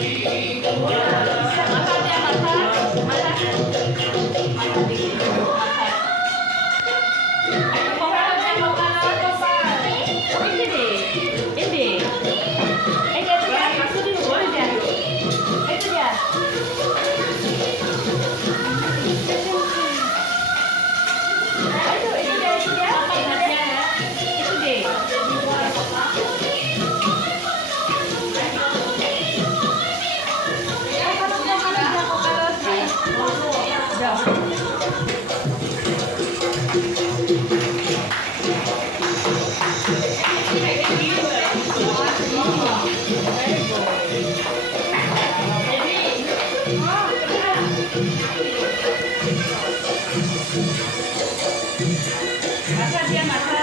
Mata dia mata. Mata. Mata dikit. Mata. Kokalo dia kokalo kokal. Oh ini deh. Ini. Itu dia. Masuk dulu boleh dia. Itu dia. Aduh, itu dia. Apa ingatnya? Itu deh. Masa dia masa.